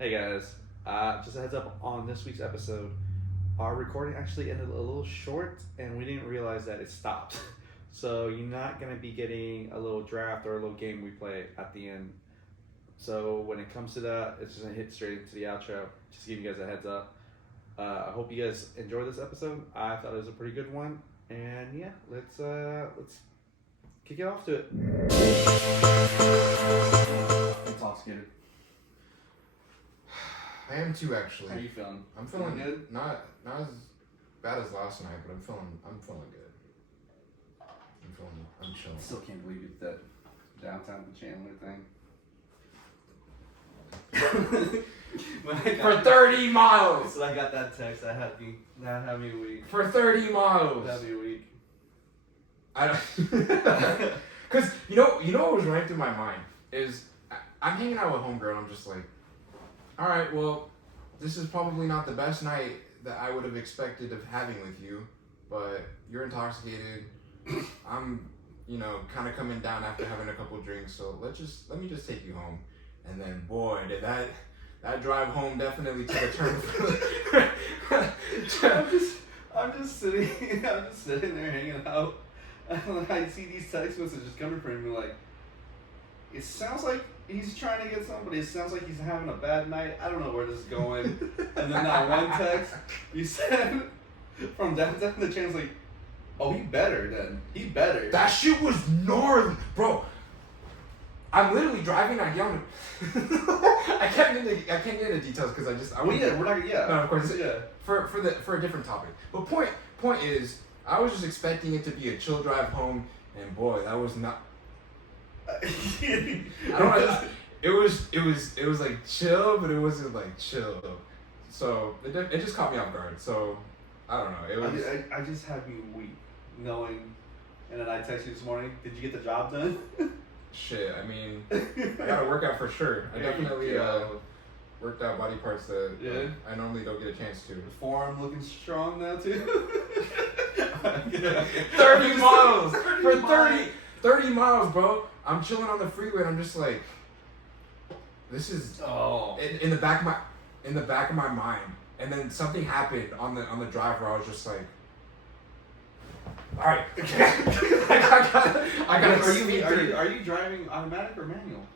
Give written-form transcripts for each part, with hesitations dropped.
Hey guys, just a heads up on this week's episode. Our recording actually ended a little short, and we didn't realize that it stopped. So you're not gonna be getting a little draft or a little game we play at the end. So when it comes to that, it's just gonna hit straight into the outro. Just to give you guys a heads up. I hope you guys enjoyed this episode. I thought it was a pretty good one, and yeah, let's kick it off to it. Intoxicated. I am too, actually. How are you feeling? I'm feeling good. Not as bad as last night, but I'm feeling good. I'm chilling. Still can't believe it's that downtown Chandler thing. For 30 miles. So I got that text. That had me weak. For 30 miles. That had me weak. I don't. Cause you know what was running through my mind is I'm hanging out with homegirl and I'm just like, all right, well, this is probably not the best night that I would have expected of having with you, but you're intoxicated. I'm, kind of coming down after having a couple drinks, so let me just take you home. And then, boy, did that drive home definitely took a turn. I'm just sitting there hanging out. And I see these text messages coming from me like, it sounds like he's trying to get somebody. It sounds like he's having a bad night. I don't know where this is going. And then that one text you said from downtown, the channel's like, oh, he better then. He better. That shit was gnarly, bro. I'm literally driving. I get on I can't get into details because we're not. Yeah. No, of course. Yeah. For a different topic. But point is, I was just expecting it to be a chill drive home, and boy, that was not. I don't know. It was like chill, but it wasn't like chill. So it just caught me off guard. So I don't know. It was. I just had me weak, knowing, and then I texted you this morning. Did you get the job done? Shit. I mean, I got to work out for sure. I definitely worked out body parts that I normally don't get a chance to. The forearm looking strong now too. 30 miles for 30 miles, bro. I'm chilling on the freeway and I'm just like, this is in the back of my mind. And then something happened on the drive where I was just like, all right, I gotta. Are you driving automatic or manual?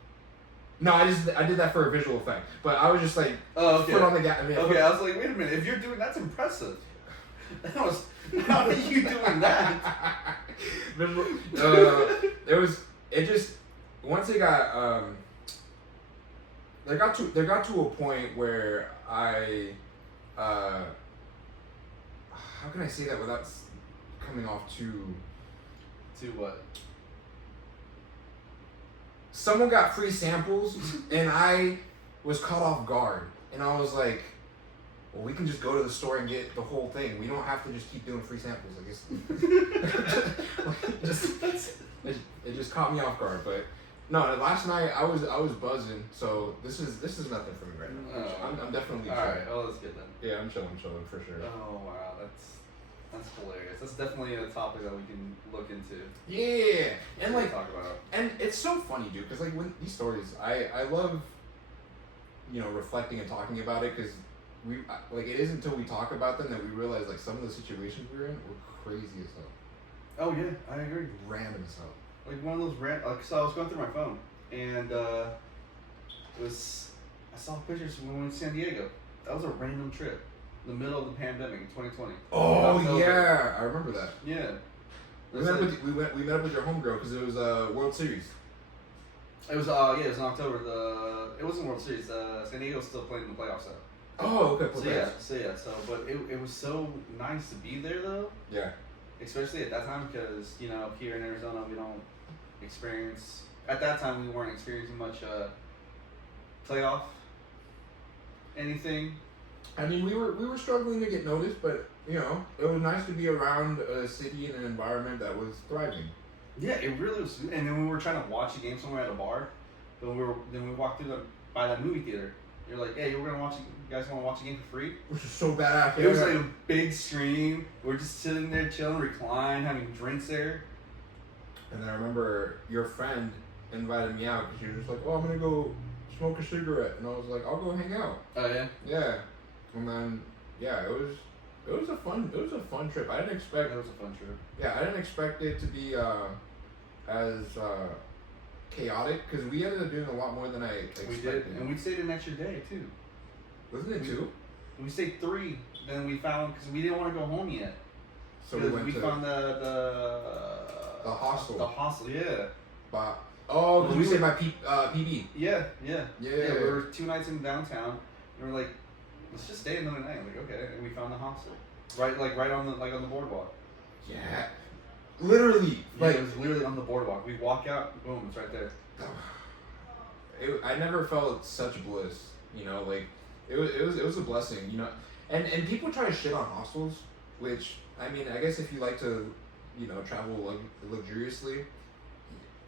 No, I did that for a visual effect. But I was just like, foot on the gas. I was like, wait a minute. If you're doing that's impressive. How are you doing that? Once it got there got to a point where I how can I say that without coming off too what? Someone got free samples and I was caught off guard and I was like, well, we can just go to the store and get the whole thing. We don't have to just keep doing free samples. It just caught me off guard. But no, last night I was buzzing. So this is nothing for me right now. I'm definitely all right. Oh, that's good then. Yeah, I'm chilling for sure. Oh wow, that's hilarious. That's definitely a topic that we can look into. Yeah, and like talk about. And it's so funny, dude, because like when these stories, I love, reflecting and talking about it because. It isn't until we talk about them that we realize like some of the situations we were in were crazy as hell. Oh yeah, I agree. Random as hell. Like one of those so I was going through my phone and I saw pictures when we went to San Diego. That was a random trip, in the middle of the pandemic in 2020. Oh yeah, I remember that. Yeah. We met up with your homegirl because it was World Series. It was it was in October. It wasn't World Series. San Diego was still playing in the playoffs though. Oh, okay. But it was so nice to be there though. Yeah. Especially at that time because here in Arizona we don't experience. At that time we weren't experiencing much playoff anything. I mean, we were struggling to get noticed, but it was nice to be around a city and an environment that was thriving. Yeah, it really was. And then we were trying to watch a game somewhere at a bar, but we walked through by that movie theater. You're like, hey, we're gonna watch. You guys want to watch a game for free? Which is so badass. It was like a big screen. We're just sitting there, chilling, recline, having drinks there. And then I remember your friend invited me out because she was just like, "Oh, I'm gonna go smoke a cigarette, and I was like, I'll go hang out. Oh yeah. Yeah, and then yeah, it was a fun trip. I didn't expect. That was a fun trip. Yeah, I didn't expect it to be as chaotic because we ended up doing a lot more than I expected. We did, and we stayed an extra day too. Wasn't it 2? We stayed 3. Then we found because we didn't want to go home yet. So we found the hostel. The hostel, yeah. But we stayed by PB. Yeah. Yeah. We were 2 nights in downtown, and we're like, let's just stay another night. Like, okay, and we found the hostel, right on the boardwalk. Yeah. Literally, It was literally on the boardwalk. We walk out, boom, it's right there. I never felt such bliss. You know, like it was a blessing. You know, and people try to shit on hostels, which I mean, I guess if you like to, you know, travel luxuriously,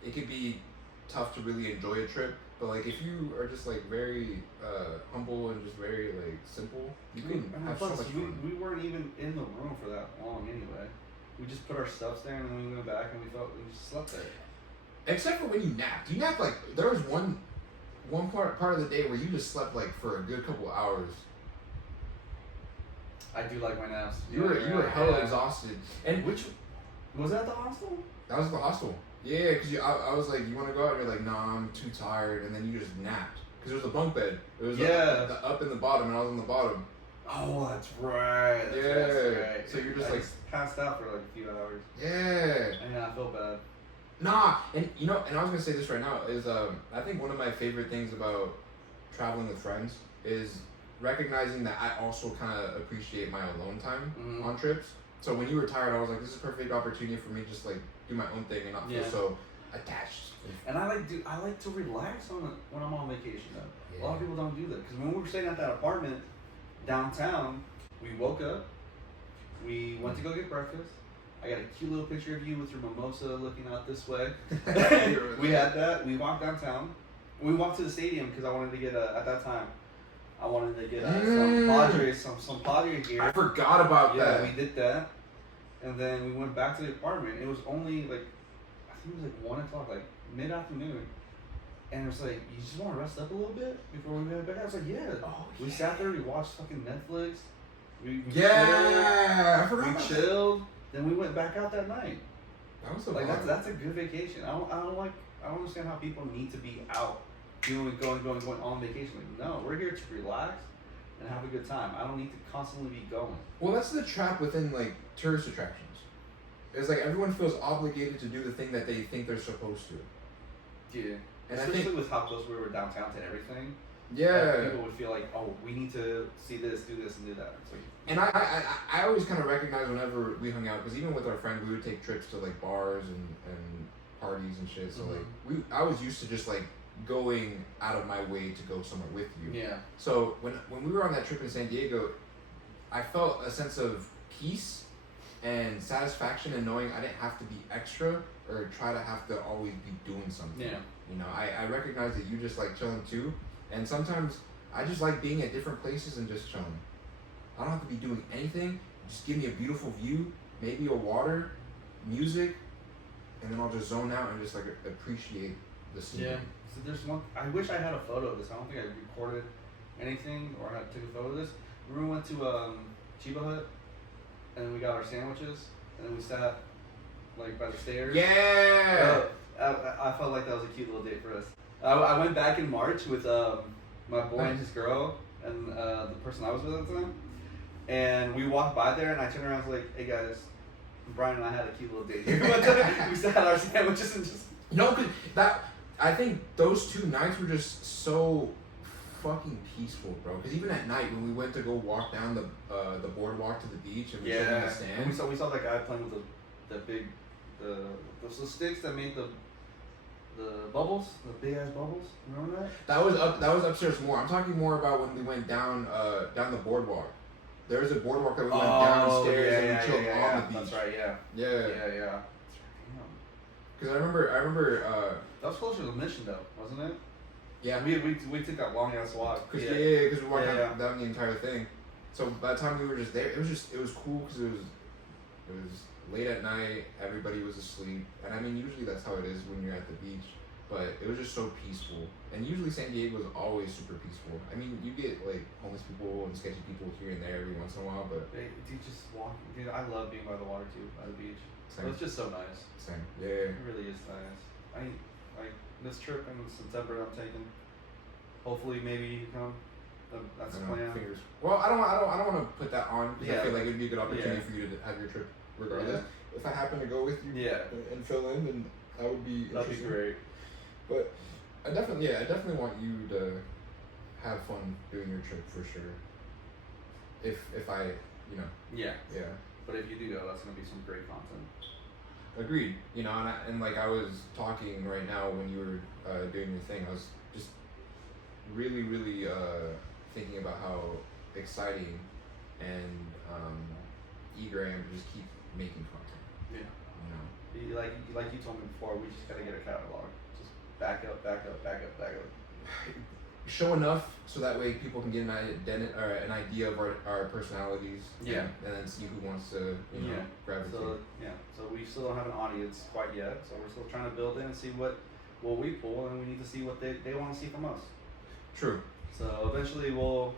it could be tough to really enjoy a trip. But like if you are just like very humble and just very like simple, you can have so much fun. We weren't even in the room for that long anyway. We just put our stuffs there and then we went back and we just slept there. Except for when you napped. You napped like there was one part of the day where you just slept like for a good couple hours. I do like my naps. You were hella exhausted. And which was that the hostel? That was the hostel. Yeah, because I was like, you want to go out? And you're like, nah, I'm too tired. And then you just napped. Because there was a bunk bed. It was the up and the bottom, and I was on the bottom. Oh, that's right. That's right. So you're just passed out for like a few hours. Yeah. And I feel bad. Nah, and you know, and I was gonna say this right now is I think one of my favorite things about traveling with friends is recognizing that I also kind of appreciate my alone time on trips. So when you were tired, I was like, this is a perfect opportunity for me to just like do my own thing and not feel so attached. And I like to relax when I'm on vacation though. Yeah. A lot of people don't do that because when we were staying at that apartment downtown, we woke up, we went to go get breakfast. I got a cute little picture of you with your mimosa looking out this way. We had that. We walked downtown. We walked to the stadium because I wanted to get at that time. I wanted to get some Padres gear. I forgot about that. Yeah, we did that, and then we went back to the apartment. It was only like, I think it was like 1 o'clock, like mid-afternoon, and it was like, you just want to rest up a little bit before we went back. I was like, yeah. We sat there. We watched fucking Netflix. We I forgot. We chilled. Then we went back out that night. That was like that's a good vacation. I don't understand how people need to be out going on vacation. Like, no, we're here to relax and have a good time. I don't need to constantly be going. Well, that's the trap within like tourist attractions. It's like everyone feels obligated to do the thing that they think they're supposed to. Yeah. And especially I think with how close we were downtown to everything. Yeah. People would feel like, oh, we need to see this, do this, and do that. It's like, and I always kind of recognize whenever we hung out, because even with our friends, we would take trips to like bars and parties and shit. So like I was used to just like going out of my way to go somewhere with you. Yeah. So when we were on that trip in San Diego, I felt a sense of peace and satisfaction in knowing I didn't have to be extra or try to have to always be doing something. Yeah. You know, I recognize that you just like chilling too, and sometimes I just like being at different places and just chilling. I don't have to be doing anything. Just give me a beautiful view, maybe a water, music, and then I'll just zone out and just like appreciate the scene. Yeah. So there's one. I wish I had a photo of this. I don't think I recorded anything or I took a photo of this. We went to Chiba Hut, and then we got our sandwiches, and then we sat like by the stairs. Yeah. I felt like that was a cute little date for us. I went back in March with my boy and his girl and the person I was with at the time, and we walked by there, and I turned around and was like, "Hey guys, Brian and I had a cute little date here." We still had our sandwiches and just I think those 2 nights were just so fucking peaceful, bro. Because even at night when we went to go walk down the boardwalk to the beach and we sat in the stand, and we saw that guy playing with the big the sticks that made the bubbles, the big ass bubbles. Remember that? That was upstairs more. I'm talking more about when we went down the boardwalk. There was a boardwalk that we went downstairs and we chilled on the beach. That's right. Yeah. Yeah. Because I remember. That was closer to the Mission though, wasn't it? Yeah. We took that long ass walk. Because we walked down the entire thing. So by the time we were just there, it was cool because it was late at night. Everybody was asleep, and I mean usually that's how it is when you're at the beach. but it was just so peaceful. And usually San Diego is always super peaceful. I mean, you get like homeless people and sketchy people here and there every once in a while, but Dude, just walk. Dude, I love being by the water too, by the beach. same, It's just so nice. same. Yeah. It really is nice. I like this trip in September. I'm taking. Hopefully, maybe you come. That's I the know, plan. fingers. Well, I don't want to put that on because I Yeah. feel like it'd be a good opportunity Yeah. for you to have your trip regardless. If I happen to go with you Yeah, and fill in, then that would be that'd be interesting. great. But I definitely want you to have fun doing your trip for sure. If I, Yeah, yeah, but if you do go, that's gonna be some great content. agreed. And like I was talking right now when you were doing your thing, I was just really, really thinking about how exciting and eager I am to just keep making content. Yeah. You know. Like you told me before, we just gotta get a catalog. Just back up. Show enough so that way people can get an idea of our personalities. Yeah. And then see who wants to gravitate. So we still don't have an audience quite yet. So we're still trying to build in and see what we pull, and we need to see what they want to see from us. True. So eventually we'll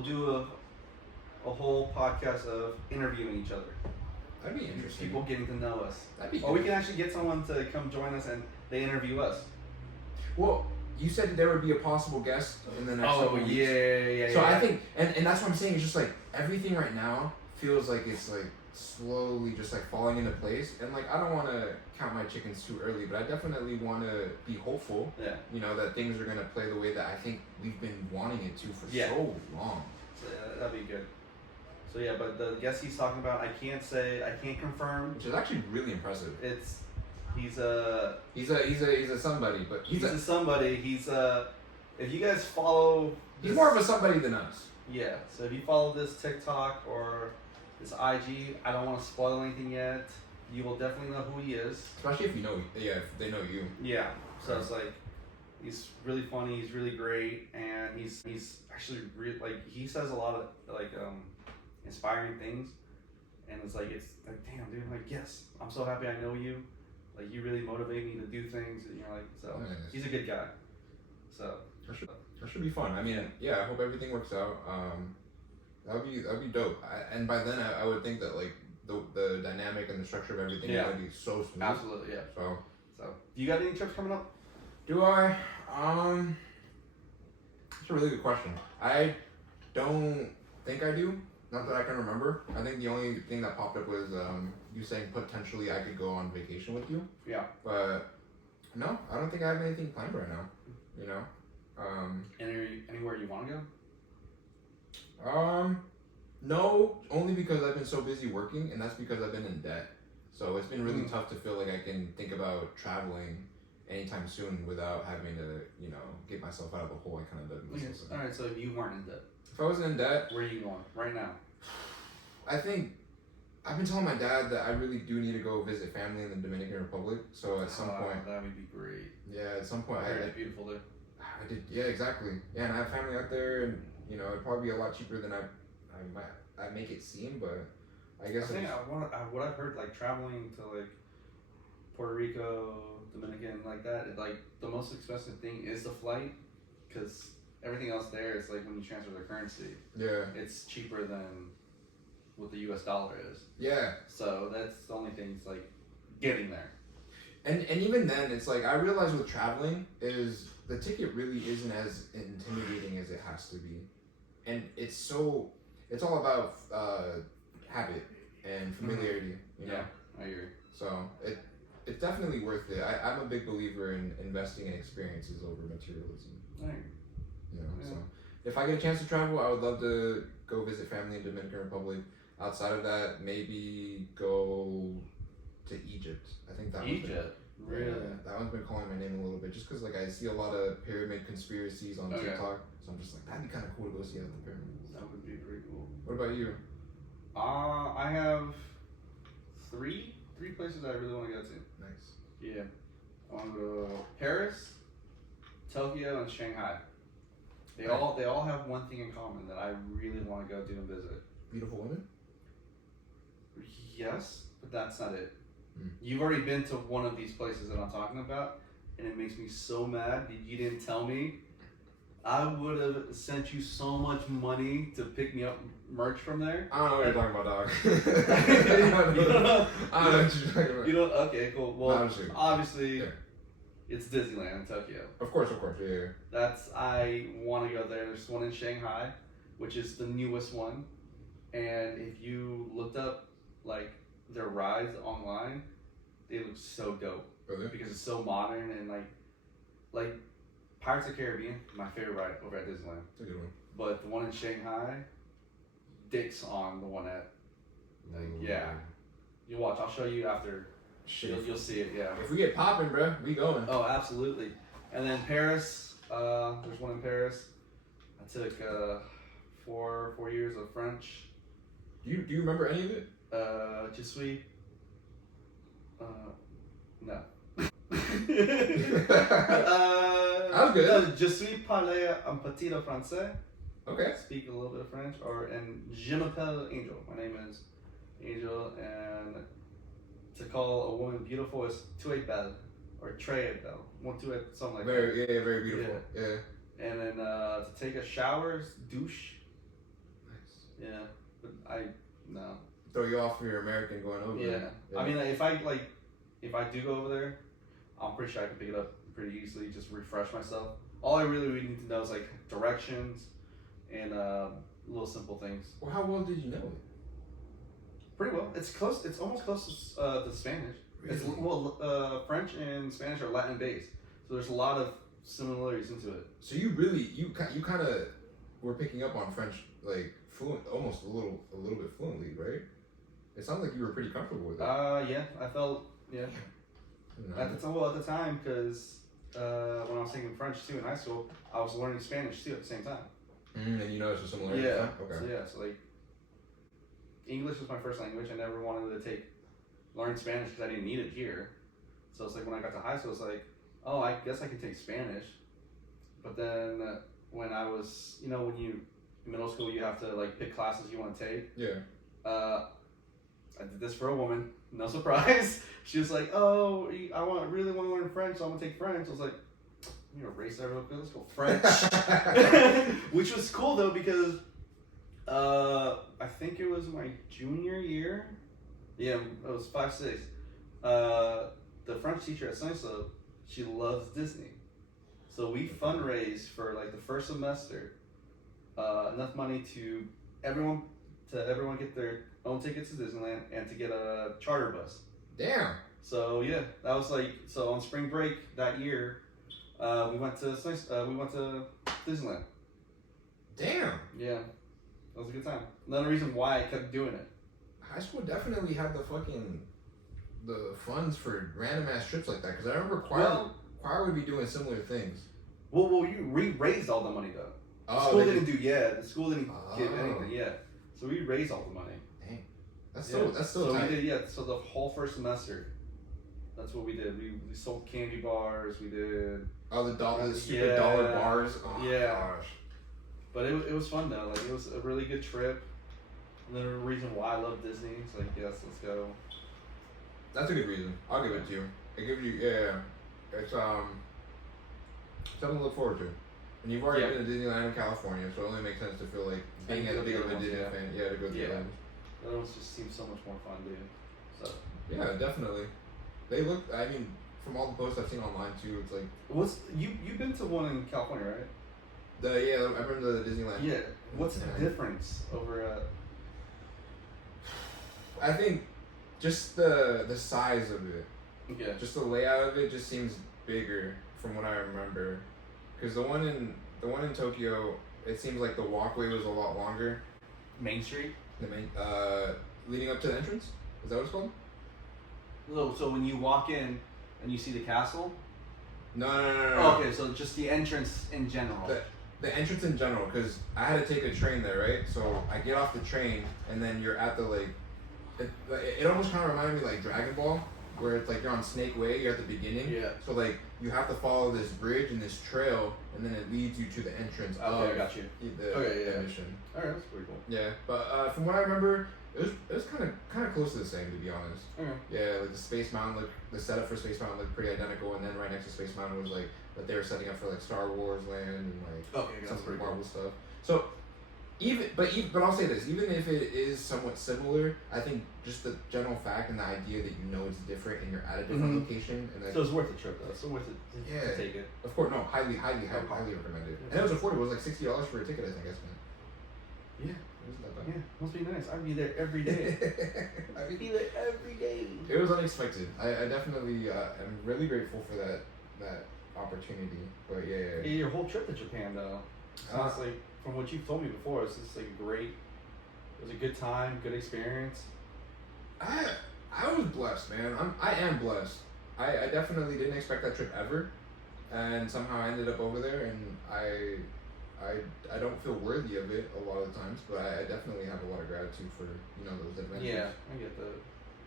do a whole podcast of interviewing each other. That'd be interesting. People getting to know us. That'd be Or we good. can actually get someone to come join us and they interview us. Well, you said there would be a possible guest in the next couple weeks. yeah. So I think, and that's what I'm saying. It's just like everything right now feels like it's like slowly just like falling into place. And like I don't want to count my chickens too early, but I definitely want to be hopeful. Yeah. That things are gonna play the way that I think we've been wanting it to for Yeah. so long. So yeah, that'd be good. So yeah, but the guest he's talking about, I can't confirm. Which is actually really impressive. He's a He's a somebody, but he's a somebody. If you guys follow, he's more of a somebody than us. Yeah. So if you follow this TikTok or this IG, I don't want to spoil anything yet. You will definitely know who he is. Especially if if they know you. Yeah. So it's like, he's really funny. He's really great, and he's actually he says a lot of inspiring things, and it's like damn dude, like yes, I'm so happy I know you. Like you really motivate me to do things, and you're like so. Nice. He's a good guy. So That should be fun. I mean, yeah, I hope everything works out. That'd be dope. And by then, I would think that like the dynamic and the structure of everything is gonna be so smooth. absolutely, yeah. So Do you got any trips coming up? do I? That's a really good question. I don't think I do. Not that I can remember. I think the only thing that popped up was you saying potentially I could go on vacation with you. Yeah. But no, I don't think I have anything planned right now. Anywhere you want to go? No, only because I've been so busy working, and that's because I've been in debt. So it's been really tough to feel like I can think about traveling anytime soon without having to, get myself out of the hole I kind of dug myself in. All right. So if you weren't in debt, If I wasn't in debt, where are you going right now? I think I've been telling my dad that I really do need to go visit family in the Dominican Republic. So at some point, that would be great. yeah, at some point, It's beautiful there. I did, yeah, exactly. Yeah, and I have family out there, and it'd probably be a lot cheaper than I make it seem, but I guess I think what I've heard, like traveling to like Puerto Rico, Dominican, like that, the most expensive thing is the flight, because everything else there is like when you transfer the currency, yeah, it's cheaper than what the U.S. dollar is. yeah. So that's the only thing, it's like getting there. And even then, it's like I realize with traveling is the ticket really isn't as intimidating as it has to be, and it's all about habit and familiarity. Yeah, I agree. So it's definitely worth it. I'm a big believer in investing in experiences over materialism. I agree. Yeah. So if I get a chance to travel, I would love to go visit family in Dominican Republic. Outside of that, maybe go to Egypt. I think that Egypt, really? that one's been calling my name a little bit, just because like I see a lot of pyramid conspiracies on TikTok, so I'm just like that'd be kind of cool to go see out the pyramids. That would be pretty cool. What about you? I have three places I really want to go to. Nice. Yeah, I want to go to Paris, Tokyo, and Shanghai. They all have one thing in common that I really want to go do and visit. Beautiful women. Yes, but that's not it. Mm. You've already been to one of these places that I'm talking about. and it makes me so mad that you didn't tell me. I would have sent you so much money to pick me up merch from there. I don't know what you're talking about, dog. You don't know? I don't know what you're talking about. You don't? Okay, cool. Well, No, obviously, yeah. it's Disneyland in Tokyo. Of course, yeah. I want to go there. There's one in Shanghai, which is the newest one. And if you looked up, like, their rides online, they look so dope. Really? Because it's so modern and, like Pirates of the Caribbean, my favorite ride over at Disneyland. It's a good one. But the one in Shanghai, dicks on the one at, yeah. You watch. I'll show you after. Shit. You'll see it. Yeah. If we get popping, bro, we going. Oh, absolutely. And then Paris. There's one in Paris. I took 4 years of French. Do you remember any of it? Je suis. No. That was good. Je suis parlé un petit de français. Okay. Speak a little bit of French. And je m'appelle Angel. My name is Angel, and to call a woman beautiful is tu es belle or très belle. One tu es something like that. Very beautiful. Yeah. And then to take a shower is douche. Nice. Yeah, but no. Throw you off for your American going over. Yeah. I mean, if I do go over there, I'm pretty sure I can pick it up pretty easily. Just refresh myself. All I really need to know is like directions and little simple things. Well, how well did you know it? Pretty well. It's close. It's almost close to Spanish. Really? It's French and Spanish are Latin based, so there's a lot of similarities into it. So you kind of were picking up on French like fluent, almost a little bit fluently, right? It sounds like you were pretty comfortable with it. Yeah. I felt At the time, because when I was taking French too in high school, I was learning Spanish too at the same time. And you noticed a similarity. Yeah. Okay. So like, English was my first language. I never wanted to learn Spanish because I didn't need it here. So it's like when I got to high school, it's like, oh, I guess I can take Spanish. But then when I was, when you in middle school, you have to like pick classes you want to take. Yeah. I did this for a woman. No surprise. She was like, "Oh, I really want to learn French, so I'm gonna take French." I was like, "I'm gonna erase that real quick. Let's go French," which was cool though because I think it was my junior year. Yeah, it was 5-6. The French teacher at Sunny Slope, she loves Disney, so we fundraised for like the first semester enough money to everyone get their own tickets to Disneyland and to get a charter bus. Damn. So yeah, that was like on spring break that year, we went to Disneyland. Damn. Yeah, that was a good time. Another reason why I kept doing it. High school definitely had the funds for random ass trips like that because I remember choir would be doing similar things. Well, we raised all the money though. The school didn't give anything yet. So we raised all the money. Dang. That's so so tight. we did, so the whole first semester, that's what we did. We sold candy bars, we did. Oh, the stupid dollar bars. Oh, yeah. Gosh. But it was fun though. Like it was a really good trip. Another reason why I love Disney. It's like, yes, let's go. That's a good reason. I'll give it to you. It gives you, it's something to look forward to. And you've already been to Disneyland in California, so it only makes sense to feel like being as big of a Disney fan. Yeah, to go to the others. The other ones just seem so much more fun, dude. So. Yeah, definitely. They look. I mean, from all the posts I've seen online too, it's like. You've been to one in California, right? I've been to the Disneyland. Yeah. What's the difference over at? I think just the size of it. Yeah. Just the layout of it just seems bigger from what I remember. Because the one in Tokyo, it seems like the walkway was a lot longer. Main Street? Leading up to the entrance? Is that what it's called? No, so when you walk in and you see the castle? No. Oh, okay, so just the entrance in general. The entrance in general, because I had to take a train there, right? So I get off the train, and then you're at the, like... It almost kind of reminded me like Dragon Ball, where it's like you're on Snake Way, you're at the beginning. Yeah. So, like, you have to follow this bridge and this trail, and then it leads you to the entrance Okay, I got you. the mission. All right, that's pretty cool. Yeah, but from what I remember, it was kind of close to the same, to be honest. Okay. Yeah, like the Space Mountain the setup for Space Mountain looked pretty identical, and then right next to Space Mountain was like that they were setting up for like Star Wars Land and like some Marvel stuff. So but I'll say this, even if it is somewhat similar, I think just the general fact and the idea that you know it's different and you're at a different location, and that So it's worth the trip though. It's worth it to take it. of course, no, highly recommend it. And it was affordable. It was like $60 for a ticket, I think I spent. Yeah. It wasn't that bad. Yeah, must be nice. I'd be there every day. I'd be there every day. It was unexpected. I definitely am really grateful for that opportunity. But yeah. Your whole trip to Japan though. Sounds like, from what you've told me before, it's just like great. It was a good time, good experience. I was blessed, man. I am blessed. I definitely didn't expect that trip ever, and somehow I ended up over there, and I don't feel worthy of it a lot of the times, but I definitely have a lot of gratitude for those adventures. Yeah, I get that.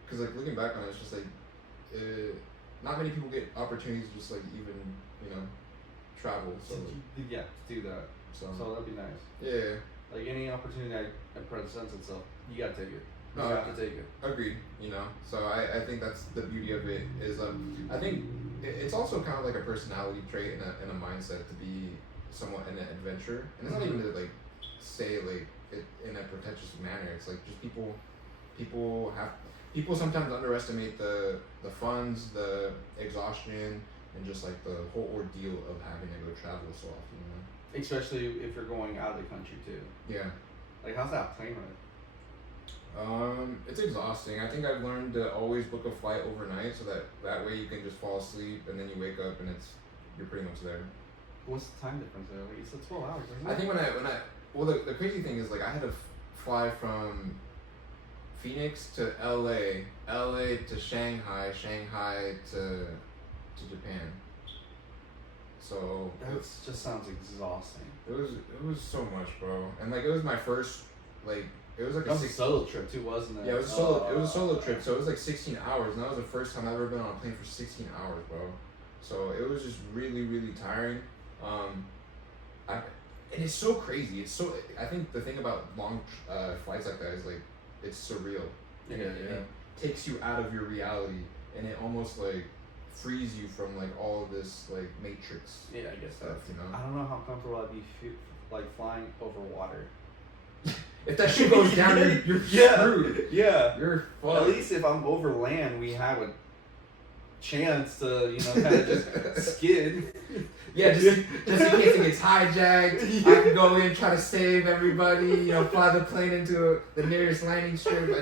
Because like looking back on it, it's just like not many people get opportunities to just like even travel. So Yeah, to do that. So that'd be nice. Yeah. Like any opportunity that presents itself, you gotta take it. You No, have to take it. Agreed. So I think that's the beauty of it is I think it's also kind of like a personality trait and a mindset to be somewhat an adventurer, and it's not even to like say like it in a pretentious manner. It's like just people sometimes underestimate the funds, the exhaustion, and just like the whole ordeal of having to go travel so often. Especially if you're going out of the country too. Yeah. Like how's that plane ride? It's exhausting. I think I've learned to always book a flight overnight so that way you can just fall asleep and then you wake up and you're pretty much there. What's the time difference there? Like, it's 12 hours. Isn't it? I think the crazy thing is like I had to fly from Phoenix to LA to Shanghai to Japan. So that just sounds exhausting. It was so much, bro. And like it was my first like it was like a solo trip too, wasn't it? Yeah, it was a solo trip, so it was like 16 hours, and that was the first time I've ever been on a plane for 16 hours, bro. So it was just really, really tiring. And it's so crazy. I think the thing about long flights like that is like it's surreal. Yeah. It takes you out of your reality, and it almost like frees you from like all of this like matrix. Yeah, I guess stuff. I don't know how comfortable I'd be like flying over water. If that shit goes down, you're screwed. Yeah. You're fucked. At least if I'm over land, we have a chance to, kind of just skid. Yeah, just in case it gets hijacked, I can go in, try to save everybody, fly the plane into the nearest landing strip.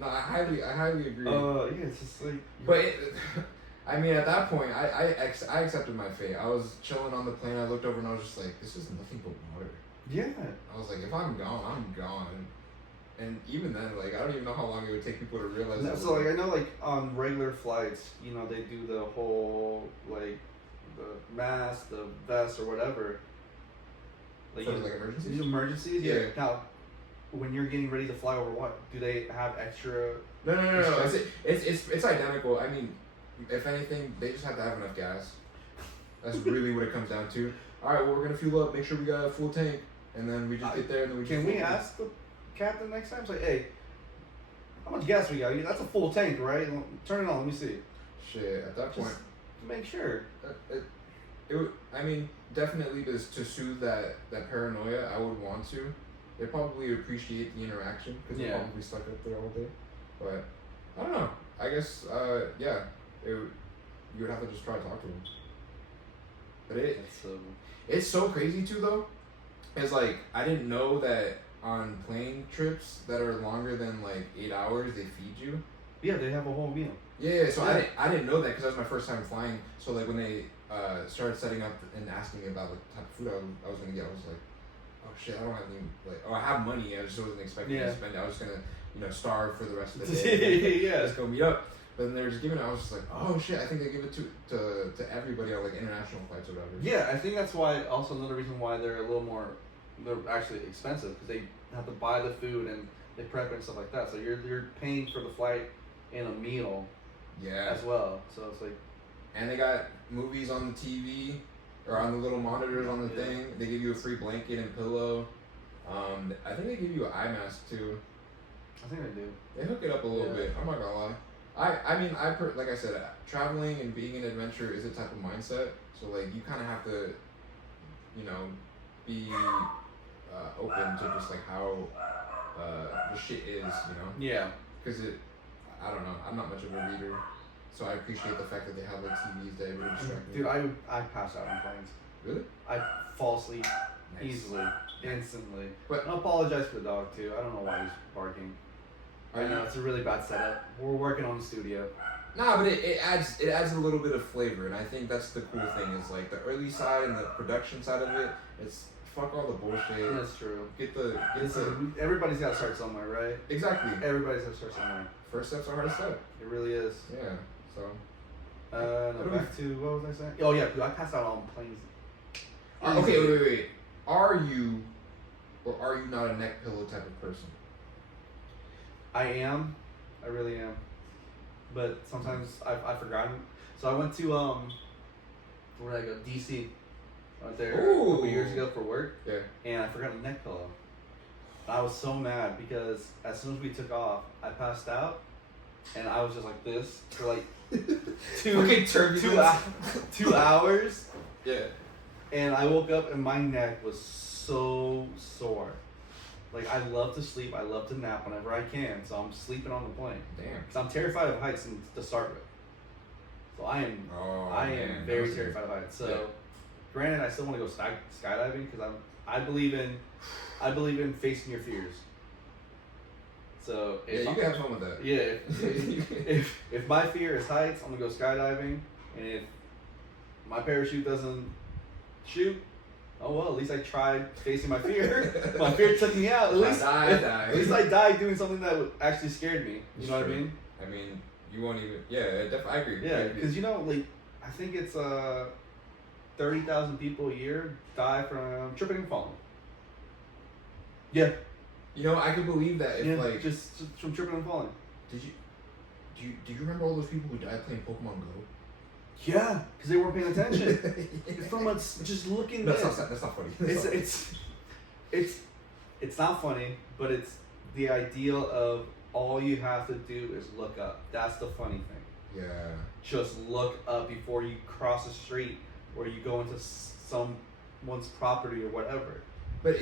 I highly agree. Yeah, it's just like. But at that point, I accepted my fate. I was chilling on the plane. I looked over and I was just like, this is nothing but water. Yeah. I was like, if I'm gone, I'm gone. And even then, like, I don't even know how long it would take people to realize that. So, like, I know, like, on regular flights, they do the whole, like, the mask, the vest, or whatever. Like, for, like, emergencies? Emergencies? Yeah. Now, when you're getting ready to fly over, what? Do they have extra? No. It's identical. I mean, if anything, they just have to have enough gas. That's really what it comes down to. All right, well, we're going to fuel up, make sure we got a full tank. And then we just get there and then we just... Can we ask the captain next time? It's like, hey, how much gas we got? That's a full tank, right? Turn it on, let me see. Shit, at that point... Just to make sure. It would, definitely to soothe that paranoia, I would want to. They probably appreciate the interaction because they're probably stuck up there all day. But, I don't know. I guess, you would have to just try to talk to them. But it's so crazy too, though. It's like, I didn't know that on plane trips that are longer than like 8 hours, they feed you. Yeah, they have a whole meal. Yeah, so I didn't know that because that was my first time flying. So like when they started setting up and asking me about the type of food I was gonna get, I was like, oh shit, I don't have any I have money. I just wasn't expecting to spend it. I was gonna starve for the rest of the day. Yeah, just go meet up. But then they were just giving it. I was just like, oh shit, I think they give it to everybody on like international flights or whatever. Yeah, I think that's why. Also, another reason why they're a little more, they're actually expensive because they have to buy the food and they prep it and stuff like that. So you're paying for the flight and a meal. Yeah. As well. So it's like. and they got movies on the TV or on the little monitors on the Yeah. thing. They give you a free blanket and pillow. I think they give you an eye mask too. I think they do. They hook it up a little Yeah. bit. I'm not gonna lie. I mean, like I said, traveling and being an adventurer is a type of mindset. So like, you kind of have to, you know, be open to just like how the shit is, you know. Yeah. Because I don't know. I'm not much of a reader, so I appreciate the fact that they have like TVs that able to distract me. Dude, I pass out on planes. Really? I fall asleep Nice. easily, instantly. But- I apologize for the dog too. I don't know why he's barking. I know it's a really bad setup. We're working on the studio. Nah, but it adds a little bit of flavor, and I think that's the cool thing is like the early side and the production side of it. It's fuck all the bullshit. That's true. Get the Everybody's got to start somewhere, right? exactly. Everybody's got to start somewhere. First step's a hard step. It really is. Yeah. So. No, It'll back to what was I saying? Oh yeah, dude, I passed out on planes. Okay, wait. Are you, or are you not a neck pillow type of person? I am. I really am. But sometimes I've forgotten. So I went to where did I go? DC. I went there a couple Ooh. years ago for work. Yeah. And I forgot the neck pillow. I was so mad because as soon as we took off, I passed out, and I was just like this for like Okay, two hours, Yeah. and I woke up and my neck was so sore. Like I love to sleep, I love to nap whenever I can, so I'm sleeping on the plane. Damn. Cause I'm terrified of heights to start with. So I am Oh, I man, am that very was- terrified of heights. So, Yeah. granted, I still want to go skydiving because I believe in facing your fears. So Yeah, if you can have fun with that. yeah, if my fear is heights, I'm gonna go skydiving, and if my parachute doesn't shoot, oh well, at least I tried facing my fear. My fear took me out. At If I least die, I die. At least I died doing something that actually scared me. You It's know what I true. mean? I mean, you won't even. Yeah, I agree. I Yeah, agree. because you know, like I think it's 30,000 people a year die from tripping and falling. Yeah, You know, I could believe that if yeah, like just from tripping and falling. do you remember all those people who died playing Pokemon Go? Yeah, because they weren't paying attention. From just looking That's this. not funny. It's not funny, but it's the ideal of all you have to do is look up. That's the funny thing. Yeah. Just look up before you cross the street or you go into someone's property or whatever. But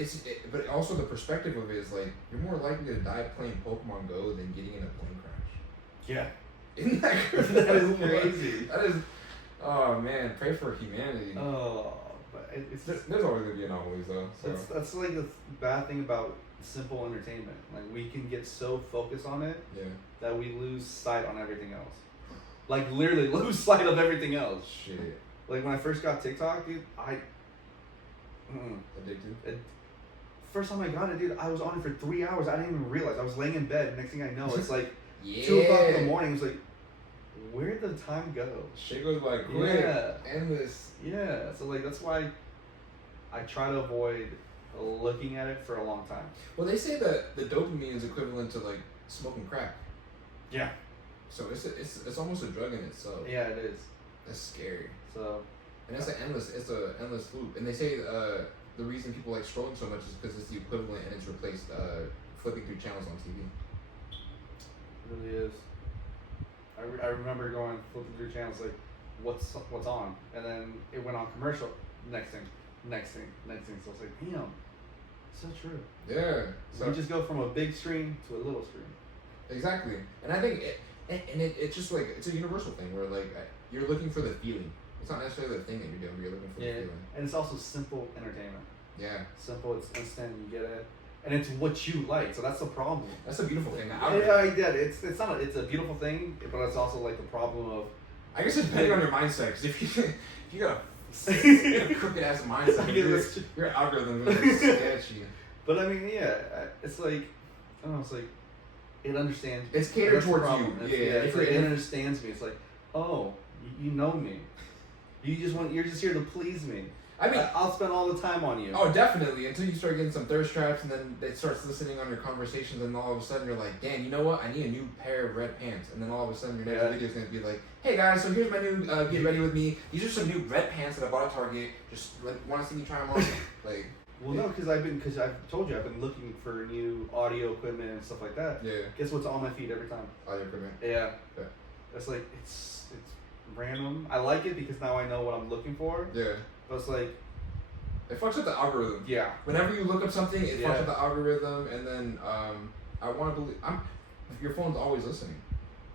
but also the perspective of it is like you're more likely to die playing Pokemon Go than getting in a plane crash. Yeah. Isn't that crazy? That is crazy. That is. Oh man, pray for humanity. Oh, but it's just There's always gonna be anomalies though. So. that's like the bad thing about simple entertainment. Like we can get so focused on it Yeah. that we lose sight on everything else. Like literally lose sight of everything else. Shit. Like when I first got TikTok, dude, Addicted. first time I got it, dude, I was on it for 3 hours. I didn't even realize. I was laying in bed. Next thing I know, it's like Yeah. 2 o'clock in the morning. It's like, where'd the time go? Shit goes by quick. Yeah. Endless. Yeah. So like that's why I try to avoid looking at it for a long time. Well, they say that the dopamine is equivalent to like smoking crack. Yeah. So it's almost a drug in itself. Yeah, it is. That's scary. So And it's a endless loop. And they say the reason people like scrolling so much is because it's the equivalent and it's replaced flipping through channels on TV. it really is. I remember going flipping through channels like, what's on, and then it went on commercial. Next thing. So it's like, damn, so true. Yeah. So We just go from a big screen to a little screen. exactly. And I think it's just like it's a universal thing where like you're looking for the feeling. It's not necessarily the thing that you're doing, but you're looking for the feeling. And it's also simple entertainment. Yeah. Simple, it's instant, you get it, and it's what you like. So that's the problem. That's a beautiful thing. I get it. It's a beautiful thing, but it's also like the problem of. I guess it's depending on your mindset. Because if you got a crooked ass mindset, your algorithm is sketchy. But I mean, yeah, it's like, I don't know, it's like, it understands. It's catered That's the towards problem. you. It's, Yeah, it's like, it understands me. It's like, oh, you know me. You're just here to please me. I mean, I'll spend all the time on you. oh, definitely. Until you start getting some thirst traps, and then it starts listening on your conversations, and all of a sudden you're like, "Dan, you know what? I need a new pair of red pants." And then all of a sudden your next video is gonna be like, "Hey guys, so here's my new get ready with me. These are some new red pants that I bought at Target. Just want to see me try them on." Like, Well, no, because I've told you I've been looking for new audio equipment and stuff like that. yeah, Guess what's on my feed every time? audio equipment. Yeah. Yeah. It's like it's random. I like it because now I know what I'm looking for. Yeah, But it's like, it fucks with the algorithm. yeah. Whenever you look up something, it Yeah. fucks with the algorithm, and then I want to believe your phone's always listening,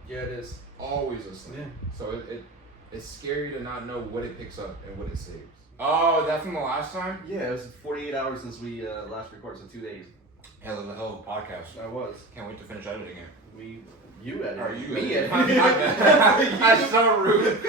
Yeah, it is. always listening. Yeah. So it's scary to not know what it picks up and what it saves. Oh, that from the last time? Yeah, it was 48 hours since we last recorded, so 2 days. Hell of a podcast. I was. Can't wait to finish editing it. You edited. Or you Me edited. edited. That's so rude.